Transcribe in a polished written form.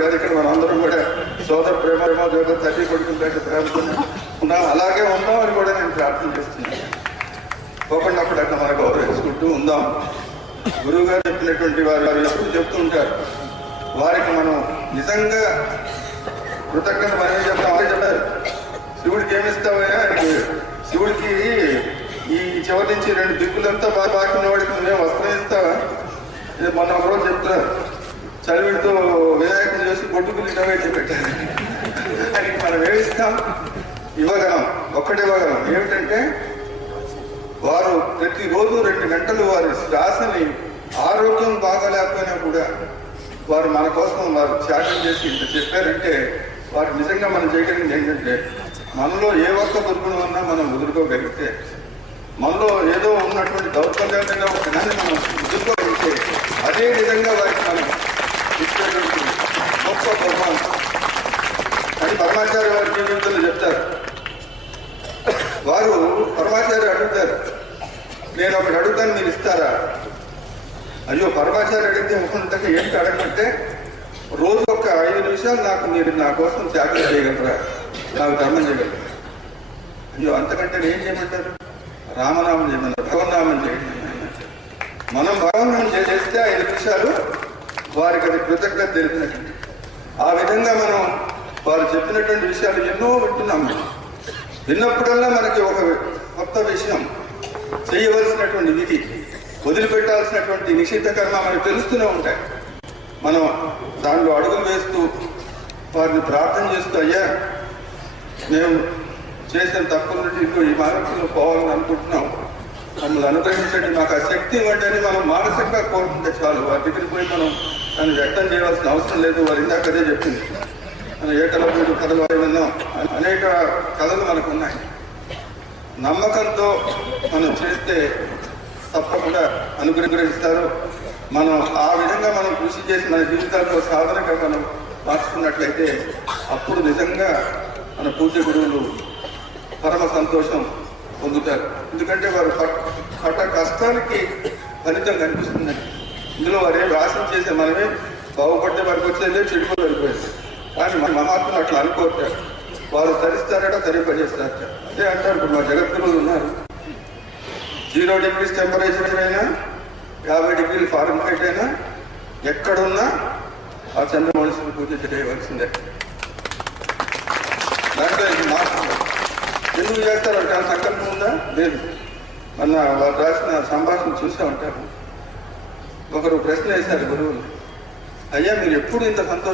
కాదు. ఇక్కడ మనం అందరం కూడా సోదర ప్రేమ తల్లి కొడుకున్నట్టు ప్రేమతో ఉన్నాం, అలాగే ఉందాం అని కూడా నేను ప్రార్థన చేస్తున్నాను. ఒకళ్ళప్పుడు అట్లా మనకు గౌరవించుకుంటూ ఉందాం. గురువు గారు చెప్పినటువంటి వారు ఎప్పుడు చెప్తూ ఉంటారు, వారికి మనం నిజంగా కృతజ్ఞత మనమే చెప్తాం. అదే చెప్పారు, శివుడికి ఏమిస్తావయ్యా, శివుడికి ఈ చివరి నుంచి 2 దిక్కులంతా బాగా వాడికి నువ్వే వస్త్రం ఇస్తావా? మొన్న ఒకరోజు చెప్తారు, చలివిడితో వినాయకుడు చేసి బొట్టుకుని నవ్వేసి పెట్టారు. అని మనం ఏమిస్తాం? ఇవ్వగలం, ఒక్కటే ఇవ్వగలం. ఏమిటంటే వారు ప్రతిరోజు 2 గంటలు వారి శ్వాసని ఆరోగ్యం బాగాలేకపోయినా కూడా వారు మన కోసం వారు త్యాగం చేసి ఇంత చెప్పారంటే వారు నిజంగా మనం చేయగలిగింది ఏంటంటే, మనలో ఏ ఒక్క దుర్గుణం అన్నా మనం వదులుకోగలిగితే, మనలో ఏదో ఉన్నటువంటి దౌర్బల్యంగా ఒక దాన్ని మనం వదులుకోగలిగితే, అదే విధంగా వారికి మనం ఇచ్చేటువంటి గొప్ప బహుమానం అని పరమాచార్య వారి జీవితంలో చెప్తారు. వారు పరమాచార్య అడుగుతారు, నేను ఒకటి అడుగుతాను, మీరు ఇస్తారా? అయ్యో, పరమాచార్య అడిగితే ముఖ్యంగా ఏంటి అడగమంటే, రోజు ఒక 5 నిమిషాలు నాకు మీరు నా కోసం త్యాగం చేయగలరా, నాకు ధర్మం చేయగలరా? అయ్యో, అంతకంటే ఏం చేయమంటారు? రామనామం చేయమన్నారు, భగవన్నామం చేయండి. మనం భగవన్నామం చేస్తే 5 నిమిషాలు వారికి అది కృతజ్ఞత తెలిపినట్టు. ఆ విధంగా మనం వారు చెప్పినటువంటి విషయాలు ఎన్నో వింటున్నాం. విన్నప్పుడల్లా మనకి ఒక కొత్త విషయం, చేయవలసినటువంటి విధి, వదిలిపెట్టాల్సినటువంటి నిషిద్ధ కర్మ మనకు తెలుస్తూనే ఉంటాయి. మనం దాంట్లో అడుగులు వేస్తూ వారిని ప్రార్థన చేస్తూ, అయ్యా మేము చేసిన తప్పుల నుండి ఇంకో ఈ మార్గంలో పోవాలని అనుకుంటున్నాం, మమ్మల్ని అనుగ్రహించండి, మాకు ఆ శక్తి ఇవ్వండి అని మనం మానసికంగా కోరుకుంటే చాలు. వారి దగ్గరికి పోయి మనం దాన్ని వ్యక్తం చేయవలసిన అవసరం లేదు. వారు ఇందాక అదే చెప్పింది, మనం ఏకలవ్యుడు కథలు విన్నాం, అనేక కథలు మనకు ఉన్నాయి. నమ్మకంతో మనం చేస్తే తప్పకుండా అనుగ్రహిస్తారు. మనం ఆ విధంగా మనం కృషి చేసి మన జీవితాల్లో సాధనగా మనం మార్చుకున్నట్లయితే అప్పుడు నిజంగా మన పూజ్య గురువులు పరమ సంతోషం పొందుతారు. ఎందుకంటే వారు పట్ట కష్టానికి ఫలితం కనిపిస్తుందండి. ఇందులో వారు ఏం ఆశం చేసే మనమే బాగుపడితే వారికి వచ్చేదే, చెడిపోయి వెళ్ళిపోయింది. కానీ మన మహాత్ములు అట్లా అనుకోవట్లేదు. వారు తరిస్తారట, తరింపజేస్తారట. అదే అంటారు, ఇప్పుడు మా జగద్గురువులు ఉన్నారు, 0 degrees టెంపరేచర్ అయినా 50 degrees ఫారెన్హైట్ అయినా ఎక్కడున్నా ఆ చంద్రమౌళిని పూజ చేయవలసిందే. దాంట్లో ఇది మార్పు ఎందుకు చేస్తారు? అంటే ఆ సంకల్పం ఉందా? లేదు. మొన్న వారు రాసిన సంభాషణ చూసే ఉంటారు. ఒకరు ప్రశ్న వేశారు గురువులు, అయ్యా మీరు ఎప్పుడు ఇంత సంతోషం